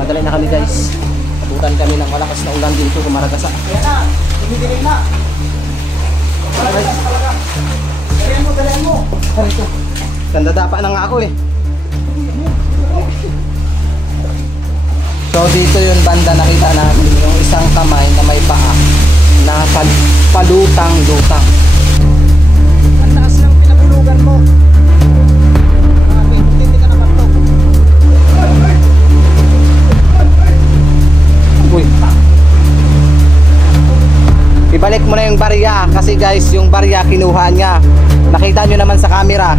Nagmamadali na kami guys. Abutan kami ng malakas na ulan dito sa Maragasa. Ayan na, tumidilig na. Maragasa talaga. Dalihan mo. Ito. Ganda dapa na nga ako eh. So dito yung banda nakita natin yung isang kamay na may paa na palutang-lutang. Ang taas ng pinabulugan mo. Hindi ka naman to. Uy. Ibalik mo na yung barya kasi guys yung barya kinuha niya. Nakita nyo naman sa camera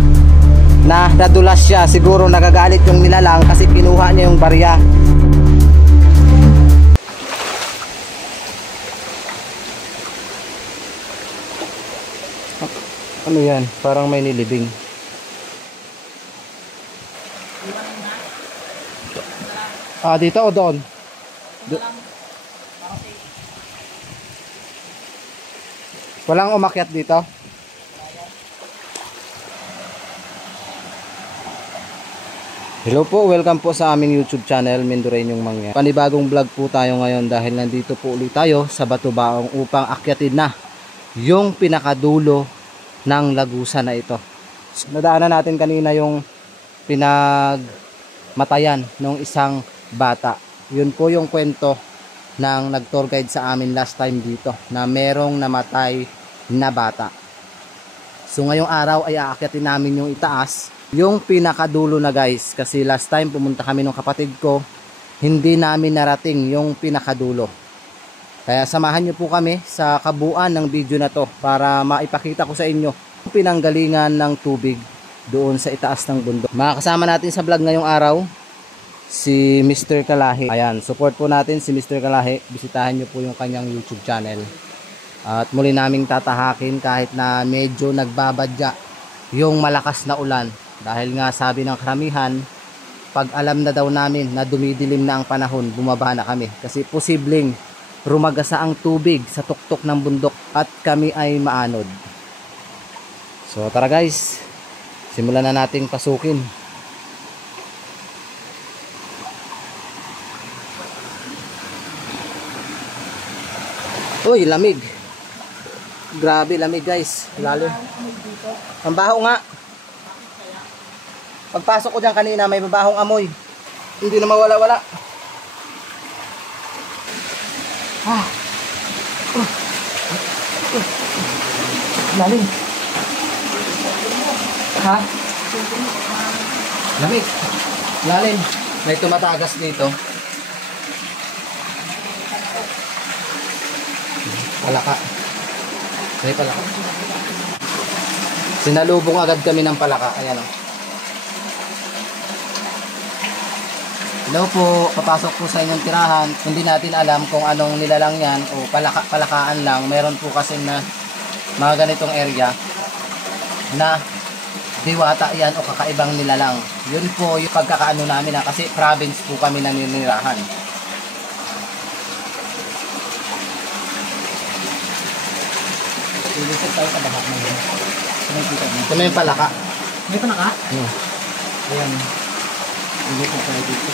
na nadulas siya. Siguro nagagalit yung nilalang kasi kinuha niya yung barya. Ano yan? Parang may nilibing. Ah, dito o doon? Walang umakyat dito? Hello po, welcome po sa aming YouTube channel, Mendoreñong Mangyan. Panibagong vlog po tayo ngayon dahil nandito po ulit tayo sa Batubaong upang akyatin na yung pinakadulo ng lagusan na ito. Nadaanan natin kanina yung pinagmatayan ng isang bata. Yun po yung kwento ng nag-tour guide sa amin last time dito na merong namatay na bata. So ngayong araw ay aakyatin namin yung itaas, yung pinakadulo na guys, kasi last time pumunta kami ng kapatid ko, hindi namin narating yung pinakadulo. Kaya samahan nyo po kami sa kabuuan ng video na to para maipakita ko sa inyo yung pinanggalingan ng tubig doon sa itaas ng bundok. Makakasama natin sa vlog ngayong araw si Mr. Kalahi. Ayan, support po natin si Mr. Kalahi. Bisitahin nyo po yung kanyang YouTube channel. At muli naming tatahakin kahit na medyo nagbabadya yung malakas na ulan. Dahil nga sabi ng karamihan, pag alam na daw namin na dumidilim na ang panahon, bumaba na kami. Kasi posibleng rumagasa ang tubig sa tuktok ng bundok at kami ay maanod. So tara guys, simulan na nating pasukin. Uy, lamig. Grabe, lamig guys. Lalo. Ang baho nga. Pagpasok ko dyan kanina, may babahong amoy. Hindi na mawala-wala. Ah. Lalim. Ha? Lamig. Lalim. May tumatagas dito. Palaka. May palaka. Sinalubong agad kami ng palaka. Ayan o. Hello po, papasok po sa inyong tirahan. Hindi natin alam kung anong nilalang yan o palakaan lang. Meron po kasi na mga ganitong area na diwata yan o kakaibang nilalang. Yun po yung pagkakaano namin na kasi province po kami naninirahan. Ilisip tayo sa bahak na yun. Ito na yung palaka. May palaka? Ayan. Ilisip tayo dito.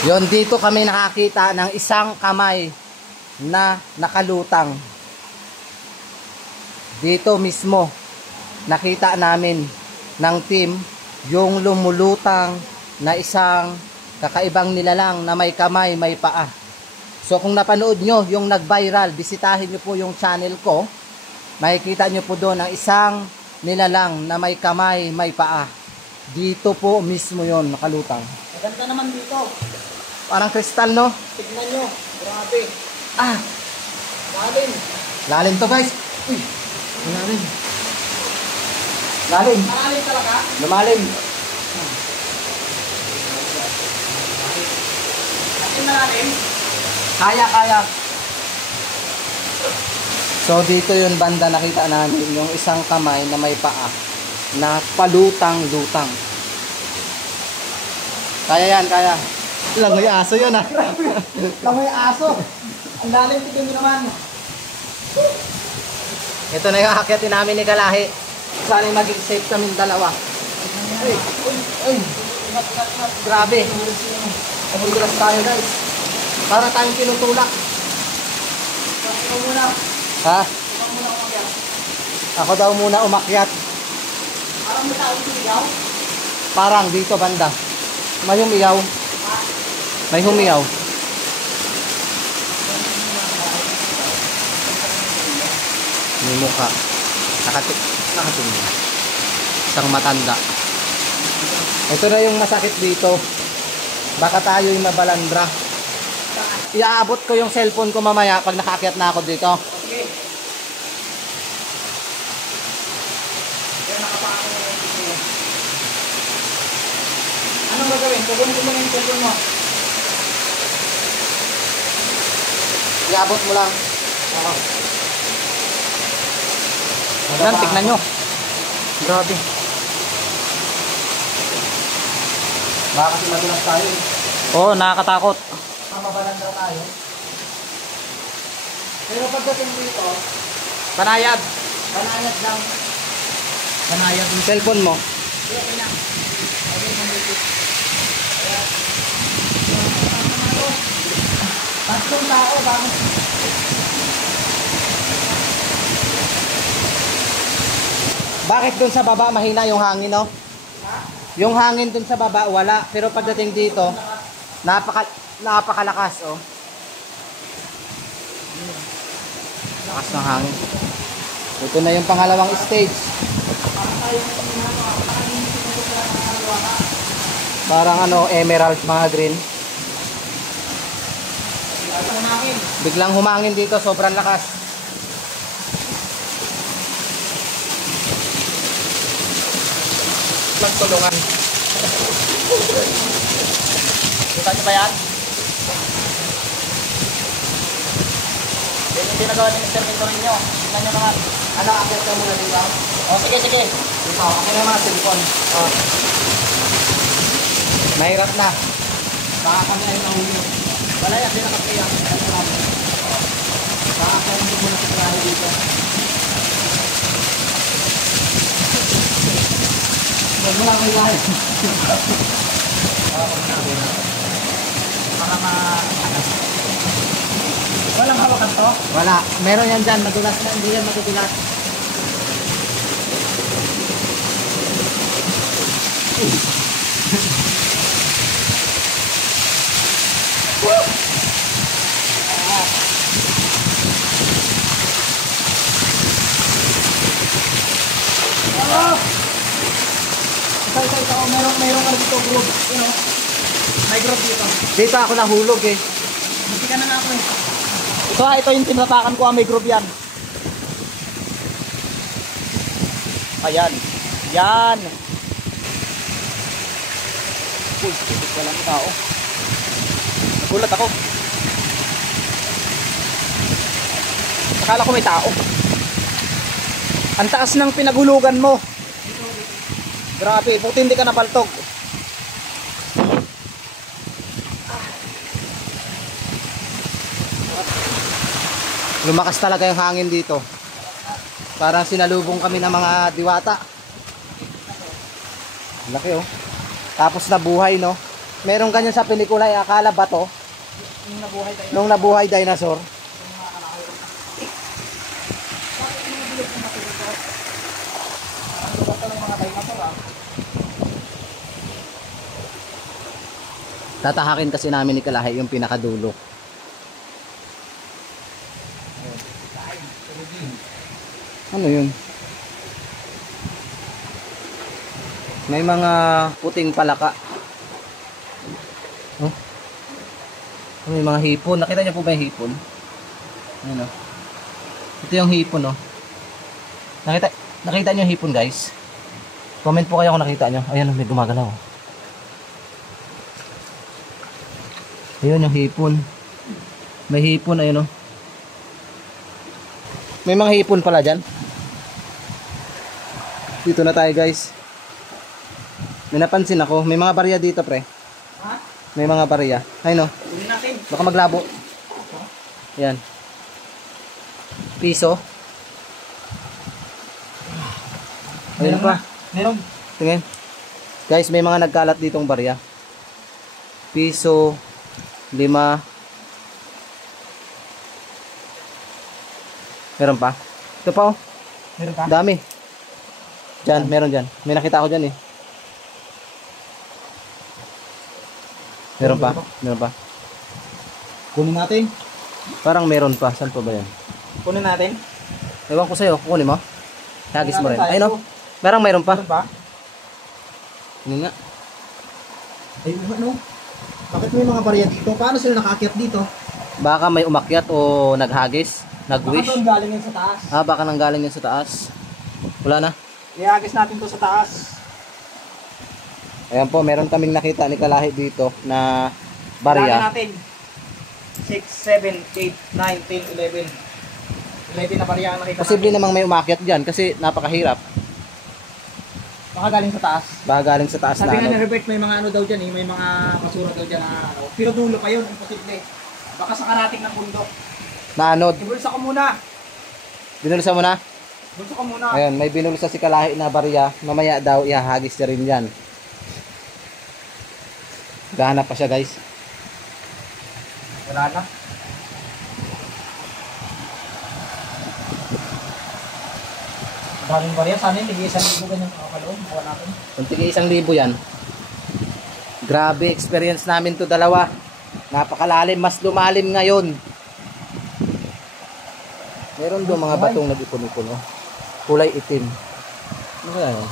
Yon, dito kami nakakita ng isang kamay na nakalutang. Dito mismo nakita namin ng team yung lumulutang na isang kakaibang nilalang na may kamay, may paa. So kung napanood nyo yung nag-viral, bisitahin nyo po yung channel ko. Makikita nyo po doon ang isang nilalang na may kamay, may paa. Dito po mismo yon nakalutang. Maganda naman dito. Parang kristal, no? Tignan nyo. Grabe. Ah! Lalim. Lalim to guys. Uy! Lalim. Lalim. Malalim talaga. Lumalim. Atin malalim. Kaya. So dito yung banda nakita namin yung isang kamay na may paa na palutang-lutang. Kaya yan, kaya. Langoy aso yun ah. Langoy aso. Ang lalim tignan nyo naman. Ito na yung akyatin namin ni Kalahi. Sana maging safe kaming dalawa. Ay, ay. Grabe. Namudulas tayo guys. Para tayong tinutulak. Ikaw muna. Ha? Ikaw muna umakyat. Ako daw muna umakyat. Parang may tao sumigaw. Parang dito banda. May humiyaw. May humiyaw. May mukha. Nakatingin. Isang matanda. Ito na yung masakit dito. Baka tayo'y mabalandra. Iaabot ko yung cellphone ko mamaya pag nakaakyat na ako dito. Sige. Kaya nakapako na yung video. Anong gagawin? Kukunin ko muna yung cellphone mo. Iabot mo lang. Oo. Yan, tignan nyo. Grabe. Baka kasi madulas tayo eh. Oo, nakakatakot. Mabalandra tayo. Pero pagdating dito, Panayad. banayad lang. Panayad yung cellphone mo. Okay na. Okay na dito. Tatlong tao, bakit? Bakit dun sa baba mahina yung hangin, no? Yung hangin dun sa baba wala, pero pagdating dito napakalakas, oh. Lakas ng hangin. Ito na yung pangalawang stage. Parang ano, emerald, mga green. Biglang humangin dito, sobrang lakas. Magtulungan. Kita nyo ba yan? Yan yung ginagawa ng interventor ninyo. Tingnan nyo naman. Ano, akit ka muna dito? O, sige, sige. Dito, okay na mga cellphone. O. Mahirap na. Baka kami ay nahuli. Wala yan, di nakapaya. Baka kami hindi muna sa trahe dito. Huwag mo lang may lahat. Para walang hawakan to? Wala. Meron yan dyan. Madulas na. Hindi yan matutulas. Ito. Merong ano dito, group. You know? May group dito. Dito ako nahulog eh. Hindi ka na ako eh. Ito yung tinatakan ko. May group yan. Ayan. Yan. Uy, walang tao. Nagulat ako. Akala ko may tao. Ang taas ng pinagulugan mo. Grabe, buti hindi ka napaltog. Lumakas talaga yung hangin dito. Parang sinalubong kami ng mga diwata. Laki oh. Tapos nabuhay, no? Merong ganyan sa pelikula, akala ba to? Nung nabuhay dinosaur. Tatahakin kasi namin ni Kalahi yung pinakadulo. Ano yun? May mga puting palaka. Oh. May mga hipon. Nakita niyo po ba yung hipon? Ayun oh. Ito yung hipon oh. Nakita niyo yung hipon, guys? Comment po kayo kung nakita niyo. Ayan, may gumagalaw. Ayun yung hipon. May hipon, ayun oh. May mga hipon pala dyan. Dito na tayo, guys. May napansin ako. May mga barya dito, pre. Ha? May mga barya. Ayun oh. Uli natin. Baka maglabo. Ayan. Piso. Ayun pa. Meron. Tingin. Guys, may mga nagkalat ditong barya. Piso, 5. Meron pa? Ito pa oh. Meron ka? Dami. Diyan, meron diyan. May nakita ako diyan eh. Meron pa? Meron pa? Kunin natin. Parang meron pa. Saan pa ba yan? Kunin natin. Ewan ko sa'yo. Kunin mo. Hagis mo rin. Tayo. Ayun oh. Parang meron pa. Meron pa? Ano nga? Ay, ano? Bakit may mga barya dito? Paano sila nakaakyat dito? Baka may umakyat o naghagis. Nag-wish. Baka doon galing yan sa taas. Baka nanggaling yan sa taas. Wala na. Ihagis natin to sa taas. Ayan po, meron kaming nakita ni Kalahi dito na Dali barya. natin. 6, 7, 8, 9, 10, 11. 11 na barya ang nakita Posible natin. namang may umakyat dyan kasi napakahirap. Baka galing sa taas. Baka galing sa taas Sabi na nga ni ano. Herbert, may mga ano daw dyan eh. May mga basura daw dyan na ano. Pero dulo pa yun, imposible. Baka sa karating ng bundok. Naanod. Ibulsa ko muna. Binulsa mo na? Bulsa ko muna. Ayun, may binulsa si Kalahi na barya. Mamaya daw ihahagis niya rin yan. Gahanap pa siya guys. Wala na. Daming barya. Sana yung tig-isang libo ganyan kakaloon. Makuha natin. Kung tigil 1,000 yan. Grabe, experience namin to dalawa. Napakalalim, mas lumalim ngayon. Meron doon mga batong nag-ipon-ipon. Oh. Kulay itim. Ano kaya yun?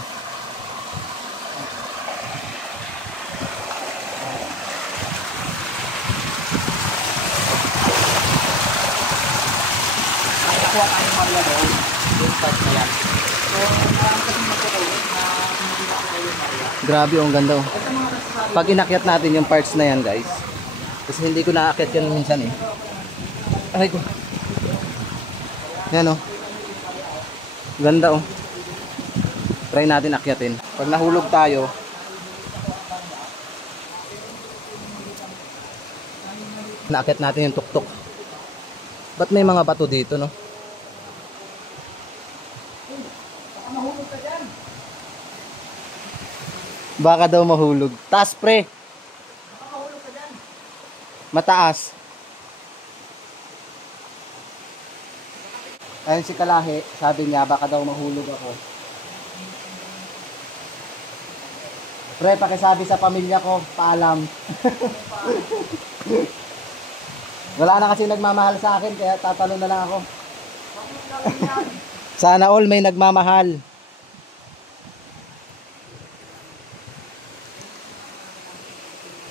Nakuha tayong barya doon. Yung part na yan. So, marami kasing magkakaulit na hindi na ako yung barya. Grabe, oh, ang ganda. Oh. Ito mga kasasabi. Pag inakyat natin yung parts na yan guys, kasi hindi ko naakyat yan minsan eh. Aray ko. Yan oh. Ganda oh. Try natin akyatin. Pag nahulog tayo, naakyat natin yung tuktok. Ba't may mga bato dito no? Baka daw mahulog. Taas pre. Mataas. Ayun si Kalahi, sabi niya baka daw mahulog ako. Pre, pakisabi sa pamilya ko, paalam. Wala na kasi nagmamahal sa akin, kaya tatalo na lang ako. Sana all may nagmamahal.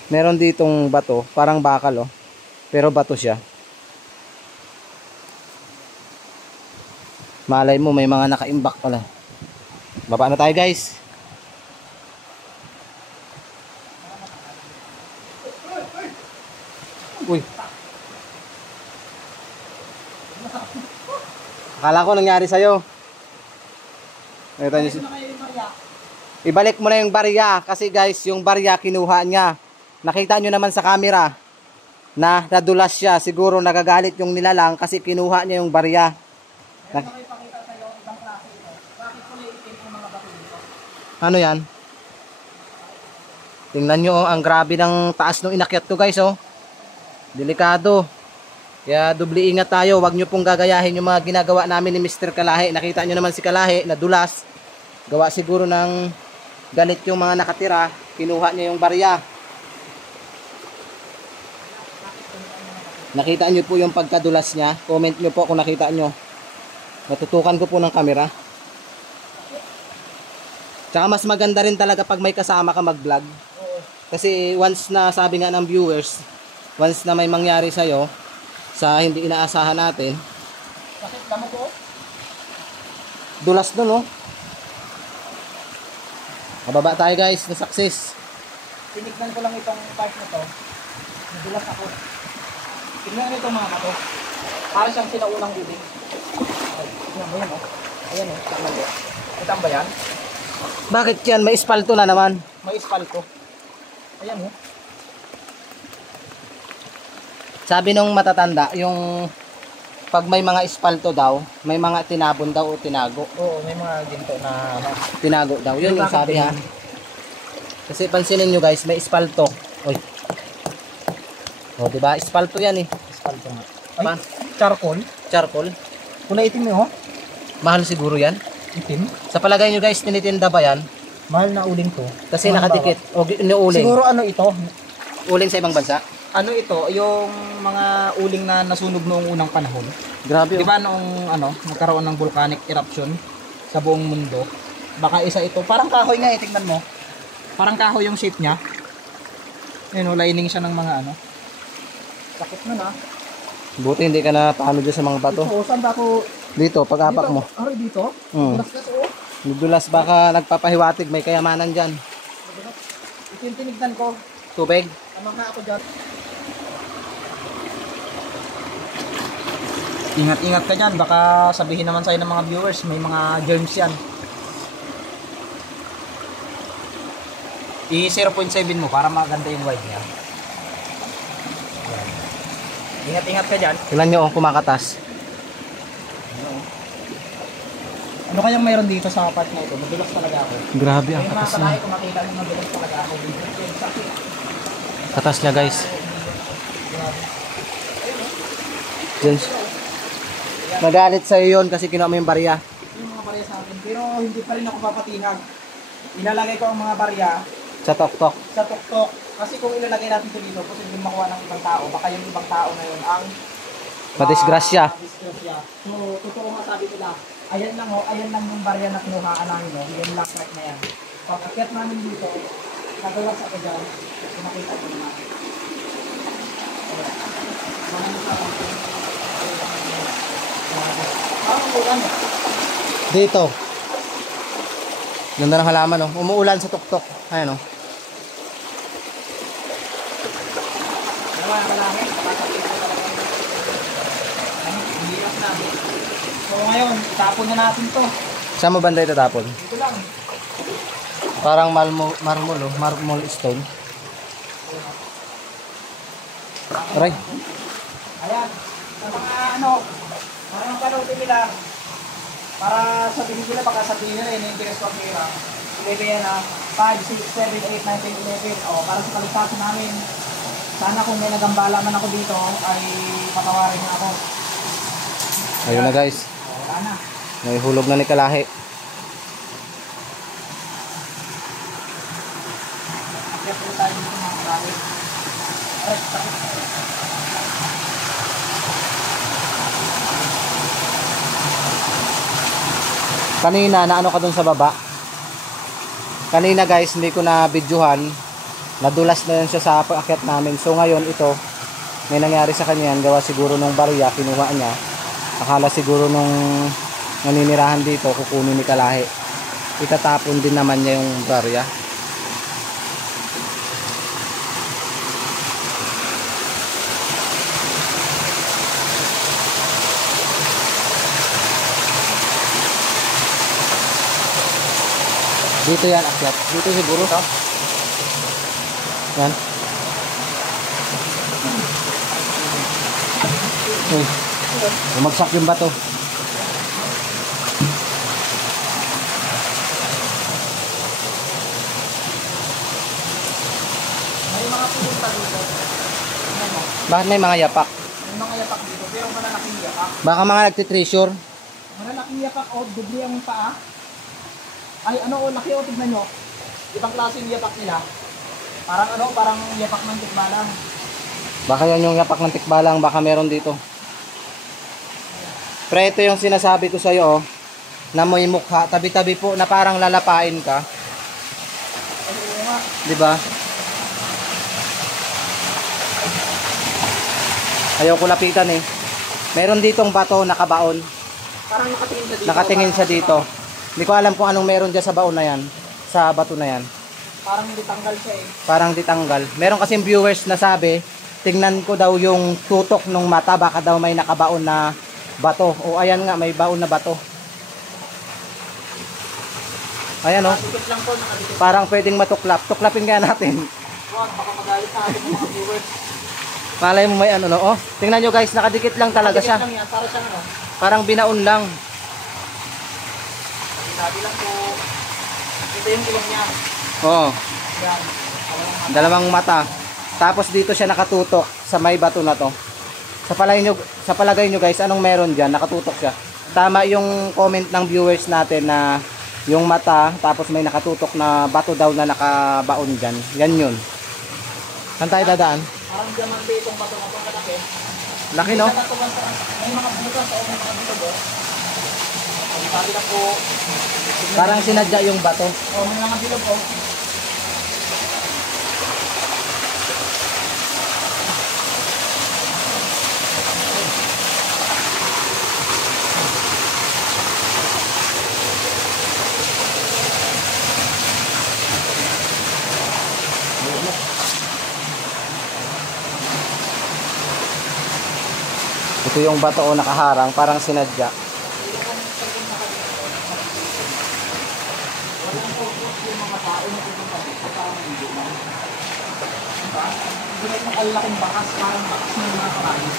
Meron ditong bato, parang bakal oh. Pero bato siya. Malay mo may mga nakaimbak pala. Baba na tayo guys. Uy. Akala ko nangyari sa'yo. Ibalik mo na yung barya. Kasi guys, yung barya kinuha niya. Nakita nyo naman sa camera na nadulas siya. Siguro nagagalit yung nilalang kasi kinuha niya yung barya. Ano yan? Tingnan nyo oh, ang grabe ng taas ng inakyat ko guys oh. Delikado. Kaya dubli ingat tayo. Huwag nyo pong gagayahin yung mga ginagawa namin ni Mr. Kalahi. Nakita nyo naman si Kalahi nadulas. Gawa siguro ng galit yung mga nakatira. Kinuha niya yung barya. Nakita nyo po yung pagkadulas niya. Comment nyo po kung nakita nyo. Natutukan ko po ng camera. Tsaka mas maganda rin talaga pag may kasama ka mag-vlog. Kasi once na sabi nga ng viewers, once na may mangyari sa'yo, sa hindi inaasahan natin. Bakit lamok ko? Dulas nun, no? Mababa tayo guys, na success. Tinignan ko lang itong part na to. Nadulas ako. Tignan nyo itong mga bato. Para siyang sinaunang building. Tignan mo yan, oh. Ayan, oh. Tignan mo. Kitang ba yan? Bakit yan? May espalto na naman. May espalto. Ayan, oh. Sabi nung matatanda, yung pag may mga espalto daw, may mga tinabon daw o tinago. Oo, may mga ginto na ano. Tinago daw. Yun yung Bakit sabi ha. ganyan? Kasi pansinin nyo guys, may espalto. Oy. O, diba? Espalto yan eh. Espalto nga. Ay, Pa- charcoal. Charcoal. Kulay itim mo, oh. Mahal siguro yan. Itim. Sa palagay nyo guys, tinitinda ba yan? Mahal na uling to. Kasi Mahal nakadikit. O, inuuling. Siguro ano ito? Uling sa ibang bansa. Ano ito? Yung mga uling na nasunog noong unang panahon. Grabe Di ba noong ano, nagkaroon ng volcanic eruption sa buong mundo? Baka isa ito. Parang kahoy nga, tingnan mo. Parang kahoy yung shape niya. Yun, lining siya ng mga ano. Sakit na na. Buti hindi ka na paano dyan sa mga bato. Ito, saan ba ako? Dito, pag-apak mo. Aray, dito? Mm. Dulas kasi, oh. Dulas baka nagpapahiwatig, may kayamanan dyan. Ito yung tinignan ko. Tubig. Ano nga ako dyan? Ingat-ingat ka dyan. Baka sabihin naman sa'yo ng mga viewers, may mga germs yan. I-0.7 mo para maganda yung wide niya. Yan. Ingat-ingat ka dyan. Tingnan nyo, kumakatas. Ano kayang mayroon dito sa part na ito? Madulas talaga ako. Grabe, ang Yung mga katas kalahi niya. ko makita nyo madulas talaga ako. Katas niya guys. Dyan. Nagalit sa'yo yun kasi kinuha mo yung barya. Yung mga barya sa akin. Pero hindi pa rin ako papatinag. Ilalagay ko ang mga barya Sa tok-tok. sa tuktok. Kasi kung ilalagay natin ito dito, posibleng makuha ng ibang tao. Baka yung ibang tao na yun ang Madisgrasya. madisgrasya. So, totoo nga sabi nila. Ayan lang ayan lang yung barya na kinuhaan namin. Yan lang track na yan. Pag akyat namin dito, nagawas ako dyan. Nakita ko naman. Parang ulan. Dito. Ganda ng halaman oh. Umuulan sa tok-tok. Ayan oh. Naman ang langit. Kapatapit ko talaga. Ang hirap namin. So ngayon, itapon na natin to. Saan mo banda itatapon? Dito lang. Parang marmol oh. Marmol stone. Aray. Ayan. Sa mga ano, parang kalutin nila. Para sabihin nila, baka sabihin nila, in-interest ko ang hira. Ilebe yan ha. 5, 6, 7, 8, 9, 10, 11. O, para sa kaligtasan namin. Sana kung may nagambala man ako dito, ay patawarin niya ako. Ayun na guys. O, wala na. May hulog na ni Kalahi. Akyat po tayo dito mga kalahi. Aray, sakit. Kanina, naano ka dun sa baba? Kanina guys, hindi ko na videohan. Nadulas na yun siya sa paakyat namin. So ngayon, ito, may nangyari sa kanya yan. Gawa siguro nung barya, kinuha niya. Akala siguro nung naninirahan dito, kukunin ni Kalahi. Itatapon din naman niya yung barya. Dito yan, akyat. Dito siguro. Yan. Uy, bumagsak yung bato. May mga pumunta dito. Ayan o. Bakit may mga yapak? May mga yapak dito, pero malalaking yapak. Baka mga nagtitreasure. Malalaking yapak o, dubli ang paa. Ay, ano o, laki o, tignan nyo. Ibang klase yung yapak nila. Parang ano, parang yapak ng tikbalang. Baka yan yung yapak ng tikbalang. Baka meron dito. Pero ito yung sinasabi ko sa'yo, oh, na may mukha, tabi-tabi po, na parang lalapain ka. Ay, oo nga. Diba? Ayaw ko lapitan eh. Meron ditong bato nakabaon. Parang nakatingin siya dito. Nakatingin siya dito. Hindi ko alam kung anong meron dyan sa baon na yan. Sa bato na yan. Parang hindi tanggal siya eh. Parang ditanggal. Meron kasing viewers na sabi, tingnan ko daw yung tutok ng mata, baka daw may nakabaon na bato. O ayan nga, may baon na bato. Ayan o. Nakadikit lang po, nakadikit. Parang pwedeng matuklap. Tuklapin nga natin. Huwag, baka magalit sa atin ng mga viewers. Malay mo may ano, no? Oh, tingnan nyo guys, nakadikit lang talaga siya. Lang yan, para siyang ano. Parang binaon lang. Sabi lang po, ito yung ilong niya. Oo. Yan. Dalawang mata. Tapos dito siya nakatutok sa may bato na to. Sa palagay nyo guys, anong meron dyan? Nakatutok siya. Tama yung comment ng viewers natin na yung mata, tapos may nakatutok na bato daw na nakabaon dyan. Yan yun. Saan tayo dadaan? Parang diamante itong bato na itong kalaki. Laki no? May mga butas o may mga buto. Sabi lang po, Parang sinadya yung bato. o may mga bilog po. Ito yung bato o nakaharang, parang sinadya. Ang laking bakas, parang bakas ng mga kabayo.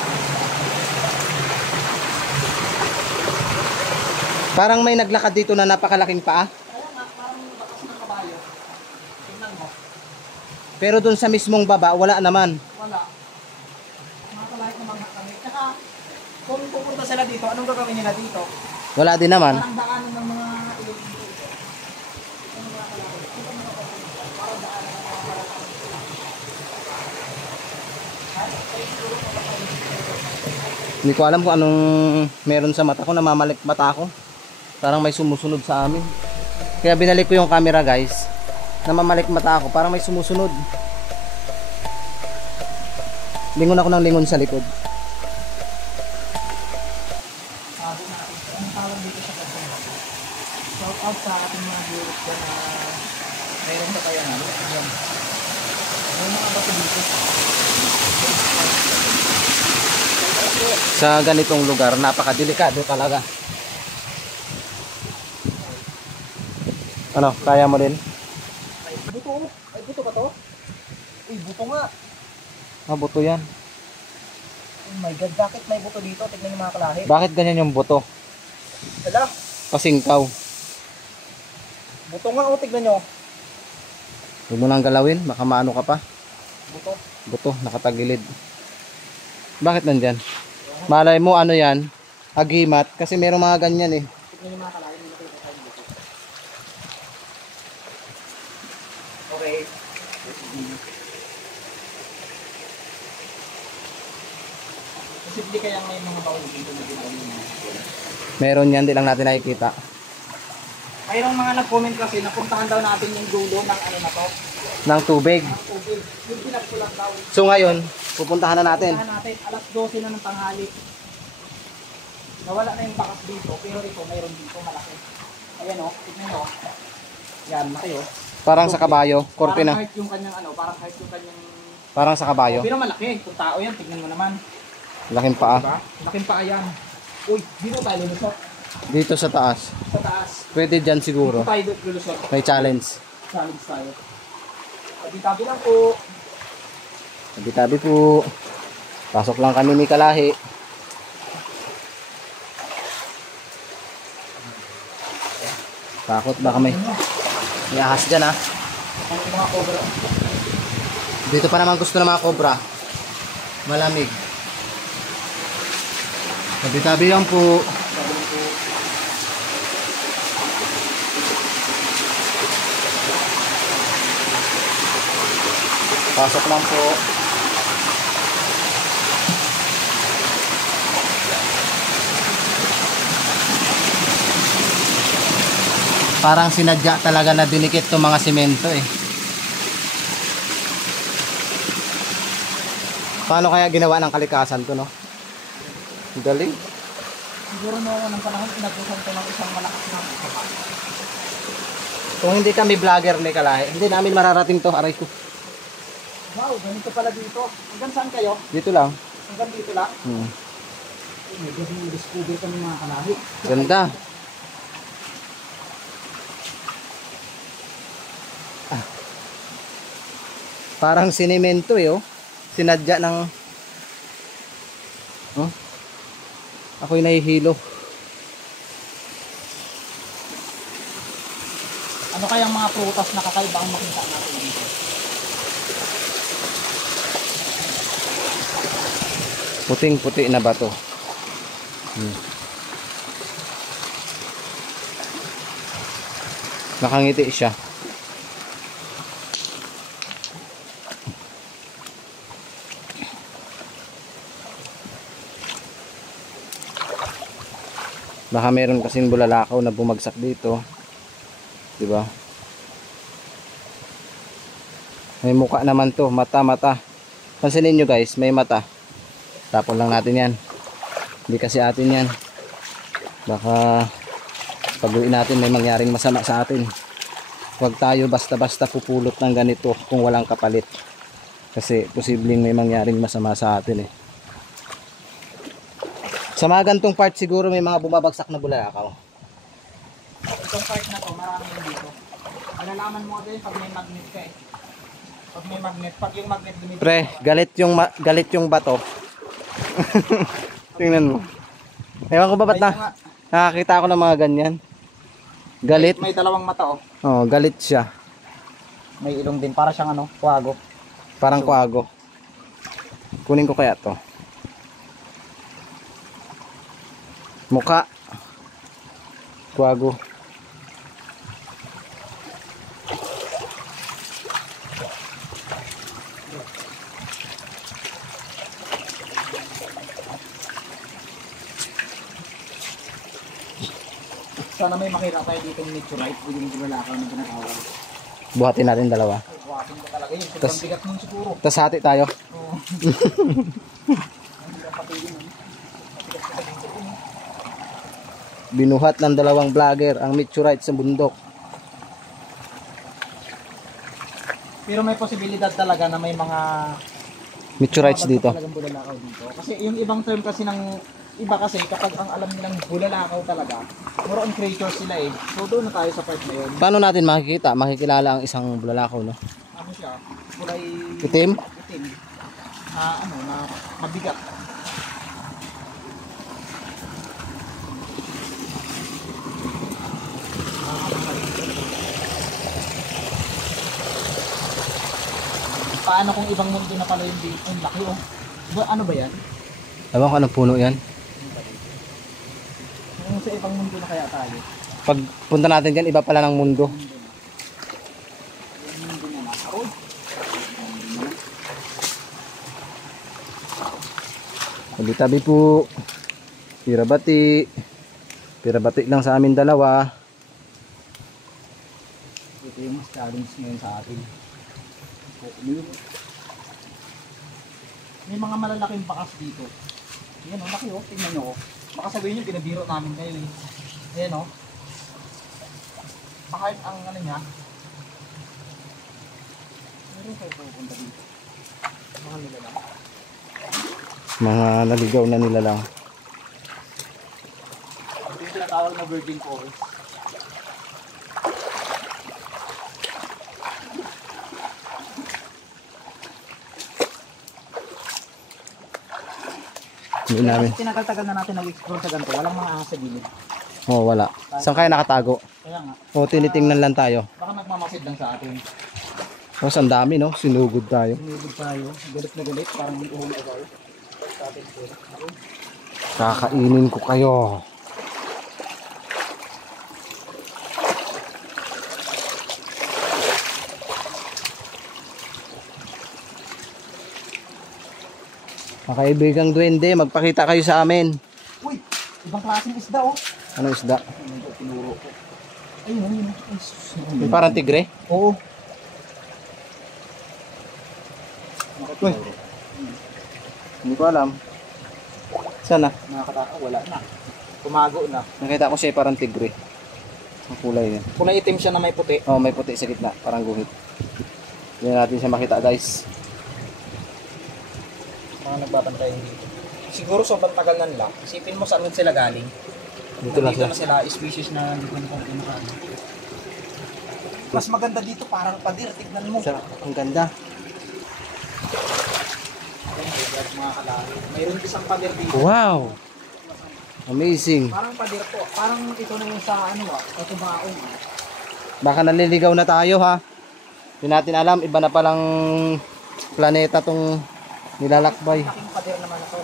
Parang may naglakad dito na napakalaking paa. Kaya nga, parang bakas ng kabayo. Tingnan mo. Pero dun sa mismong baba, wala naman. Wala. Makalahit naman kami. Tsaka, kung pupunta sila dito, anong gagawin nila dito? Wala din naman. Parang daanan ng mga ilog dito. Ano mga kalahit? Ito mga kalahit. Parang daanan ng mga kalahit. Hindi ko alam kung anong meron sa mata ko, namamalik mata ko. Parang may sumusunod sa amin. Kaya binalik ko yung camera guys. Namamalik mata ako, parang may sumusunod. Lingon ako ng lingon sa likod. Sabi natin, anong tawag dito sa kasi? Shout out sa ating mga viewers ko na mayroon sa kaya namin. Ayan. May mga bato dito. Sa ganitong lugar, napakadelikado talaga. Ano, kaya mo din? Ay, buto. Ay, buto ba to? Uy, buto nga. Buto yan. Oh my God, bakit may buto dito? Tignan yung mga kalahi. Bakit ganyan yung buto? Hala, Pasingkaw. buto nga. O, tignan nyo. Huwag mo nang galawin, baka maano ka pa. Buto. Buto, nakatagilid. Bakit nandyan? Malay mo ano yan? Agimat, kasi merong mga ganyan eh. Tignan yung mga kalahi. Hindi natin ito yung buto. Okay. Posible kaya may mga baon dito na ginawa nyo. Meron yan, di lang natin nakikita. Mayroong mga nag-comment kasi na puntahan daw natin yung dulo ng ano na to. Ng tubig. Ang tubig. Yung pinagpulang daw. So ngayon, pupuntahan na natin. Puntahan natin. Alas 12 na ng tanghali. Nawala na yung bakas dito. Pero ito, mayroon dito malaki. Ayan o. Tignan nyo. Yan, laki o. Parang sa kabayo, korte Parang na. heart yung kanyang ano. Parang heart yung kanyang... Parang sa kabayo. Pero malaki. Kung tao yan, tignan mo naman. Laking paa. Diba? Laking paa yan. Uy, dito tayo lulusot. Dito sa taas. Sa taas. Pwede dyan siguro. Dito tayo lulusot. May challenge. Challenge tayo. Tabi-tabi lang po. Tabi-tabi po. Pasok lang kami ni Kalahi. Takot baka may ahas dyan ha. Ang mga cobra. Dito pa naman gusto ng mga cobra. Malamig. Tabi-tabi yan po. Sabi lang po. Pasok lang po. Parang sinadya talaga na dinikit itong mga simento eh. Paano kaya ginawa ng kalikasan to, no? Galing. Siguro noong ng panahon, inabusan ko ng isang malakas na kapa. Kung hindi kami vlogger ni Kalahi, hindi namin mararating to. Aray ko. Wow, ganito pala dito. Hanggang saan kayo? Dito lang. Hanggang dito lang? May discover kami mga kalahi. Ganda. Parang sinemento eh, oh. Sinadya ng Oh? Ako'y nahihilo. Ano kayang mga prutas na kakaiba ang makita natin dito? Puting-puti na bato. Nakangiti siya. Baka meron kasing bulalakaw na bumagsak dito. 'Di ba? May muka naman 'to, mata. Pansinin niyo guys, may mata. Tapon lang natin 'yan. Hindi kasi atin 'yan. Baka pag-uwi natin may mangyaring masama sa atin. Huwag tayo basta-basta pupulot ng ganito kung walang kapalit. Kasi posibleng may mangyaring masama sa atin eh. Sa mga gantong part siguro may mga bumabagsak na bulalakaw. Itong part na to, marami yung dito. Malalaman mo din pag may magnet ka eh. Pag may magnet, pag yung magnet dumidikit. Pre, galit yung bato. Tingnan mo. Ewan ko ba ba't nakakita ako ng mga ganyan. Galit. May dalawang mata oh. Oh, galit siya. May ilong din, para siyang ano, kuwago. Parang kuwago. Kunin ko kaya to. Muka. Kuwago. Sana may makita tayo dito ng meteorite o yung bulalakaw na ginagawa. Buhatin natin dalawa. Buhatin ko talaga yun. Sobrang bigat nun siguro. Tas hati tayo. Oo. Hindi ka patigin nun. Binuhat ng dalawang vlogger ang meteorite sa bundok. Pero may posibilidad talaga na may mga Meteorites dito. talagang bulalakaw dito. Kasi yung ibang term kasi ng iba kasi kapag ang alam nilang bulalakaw talaga, more on creatures sila eh. So doon na tayo sa part na yun. Paano natin makikita, makikilala ang isang bulalakaw, no? Ano siya? Kulay Itim? itim. Ano, na mabigat. Paano kung ibang mundo na pala yung dito? Ang laki oh. Ano ba yan? Ewan ko anong puno yan. Kung sa ibang mundo na kaya tayo. Pag punta natin dyan, iba pala ng mundo. Mundo na na. Oh. Tabi-tabi po. Pirabati. Pirabati lang sa amin dalawa. Ito yung mas challenge ngayon sa atin. May mga malalaking bakas dito. Ayan o, laki o. Tingnan nyo o. Baka sabihin nyo, pinabiro namin kayo eh. Ayan o. Kahit ang ano niya. Meron kayo pupunta dito. Mga nila lang. Mga naligaw na nila lang. Ito yung tinatawag na virgin forest. Hindi namin. Tinagal-tagal na natin nag-explore sa ganito. Walang mga ahas sa gilid. Oh, wala. Saan kaya nakatago? Kaya nga. O, tinitingnan lang tayo. Baka nagmamasid lang sa atin. O, ang dami, no? Sinugod tayo. Sinugod tayo. Galit na galit. Parang may uhong agaw. Sa atin po. Kakainin ko kayo. Mga kaibigang duwende, magpakita kayo sa amin. Uy! Ibang klaseng isda oh. Anong isda? Tinuro ko. Ayun, ayun. Ay, sus. Yung parang tigre? Oo. Uy. Hindi ko alam. Sana? Nakakataka. Wala na. Tumago na. Nakita ko siya parang tigre. Ang kulay niya. Kulay itim siya na may puti. Oh, may puti sa gitna, parang guhit. Hindi natin siya makita, guys. Mga nagbabantay dito. Siguro sobrang tagal na nila. Isipin mo saan sila galing. Dito lang Dito siya. na sila. Species na hindi ko nakaan. Mas maganda dito parang padir. Tignan mo. Sarap. Ang ganda. guys, mga kalahi. Mayroon isang pader dito. Wow! Amazing. Parang pader po. Parang ito na yung sa ano sa tubaong. Baka naliligaw na tayo ha. Hindi natin alam, iba na palang planeta tong nilalakbay. Malaking pader naman ito.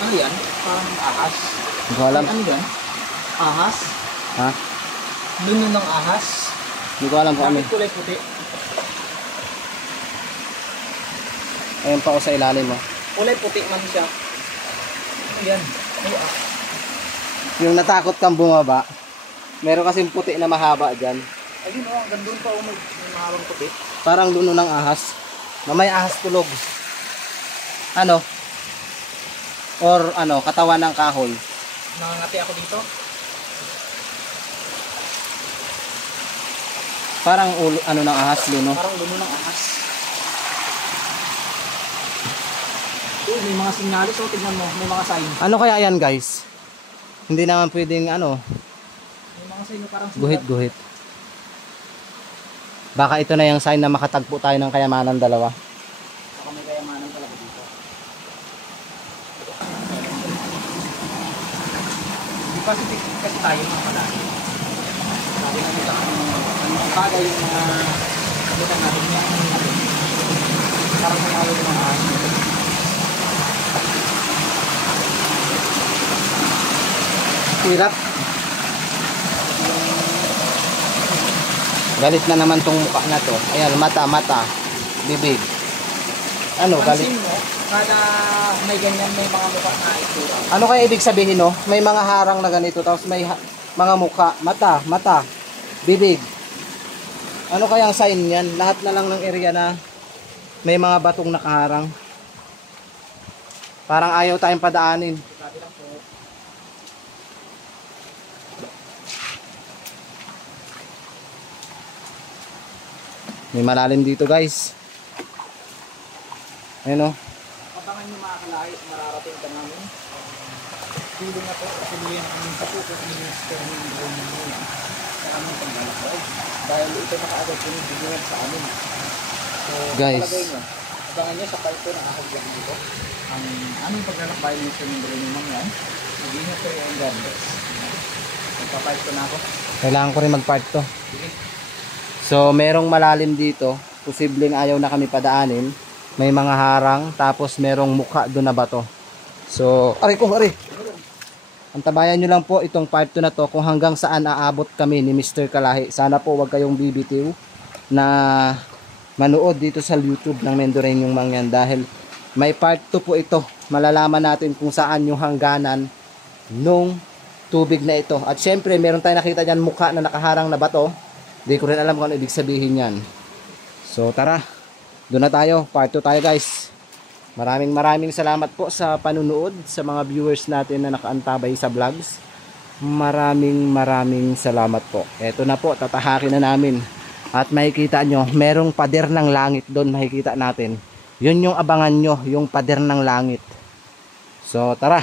Ano yan? Parang ahas. Hindi ko alam. Ano yan? Ahas? Ha? Luno ng ahas? Hindi ko alam kung ano. Bakit kulay puti? Ayun pa ako sa ilalim mo. Kulay puti man siya. Ano yan? Ay, Yung natakot kang bumaba, meron kasing puti na mahaba dyan. ayun o, hanggang doon pa may mahabang puti. Parang luno ng ahas. May ahas tulog. Ano? Or ano, katawan ng kahoy. Nangangati ako dito. Parang ulo, ano ng ahas, luno. Parang luno ng ahas. May mga sinyalis o, tignan mo, may mga sign. Ano kaya yan guys? Hindi naman pwedeng ano, May mga sign na parang guhit-guhit. Baka ito na yung sign na makatagpo tayo ng kayamanan dalawa. Baka may kayamanan talaga dito. Di kasi tayo mga kalaki. Sabi namin sa anong bagay yung mga kapitan natin niya. Parang may awal ng mga ahas. Hirap. Galit na naman tong mukha na to. Ayan, mata, bibig. Ano, galit? Pansin mo, kada may ganyan may mga mukha na itsura. Ano kaya ibig sabihin, no? May mga harang na ganito, tapos may mga mukha, mata, bibig. Ano kaya ang sign yan? Lahat na lang ng area na may mga batong nakaharang. Parang ayaw tayong padaanin. Sabi lang po, May malalim dito guys. Ayun o. abangan nyo mga kalahit, mararating ka namin. Tuloy na po, tuloy ang aming patutok ni Mr. Mindro Muna sa aming paglalakbay. Dahil ito nakaagad pinibigyan sa amin. So, Guys. palagay nyo, abangan nyo sa part 2 na ahagyan dito. Ang aming paglalakbay ni Mr. Mindro Muna yan. Mag-ingat kayo ang God bless. Magpa-part 2 na ako. Kailangan ko rin mag-part to. Sige. So, merong malalim dito. Posibleng ayaw na kami padaanin. May mga harang. Tapos merong mukha doon na bato. So, aray. Antabayan nyo lang po itong part 2 na to kung hanggang saan aabot kami ni Mr. Kalahi. Sana po wag kayong bibitiw na manood dito sa YouTube ng Mendoreñong Mangyan dahil may part 2 po ito. Malalaman natin kung saan yung hangganan nung tubig na ito. At syempre, meron tayong nakita dyan mukha na nakaharang na bato. Hindi ko rin alam kung ano ibig sabihin yan. So tara, doon na tayo. Part 2 tayo guys. Maraming salamat po sa panunood sa mga viewers natin na nakaantabay sa vlogs. Maraming salamat po. Eto na po, tatahakin na namin. At makikita nyo, merong pader ng langit doon, makikita natin. Yun yung abangan nyo, yung pader ng langit. So tara.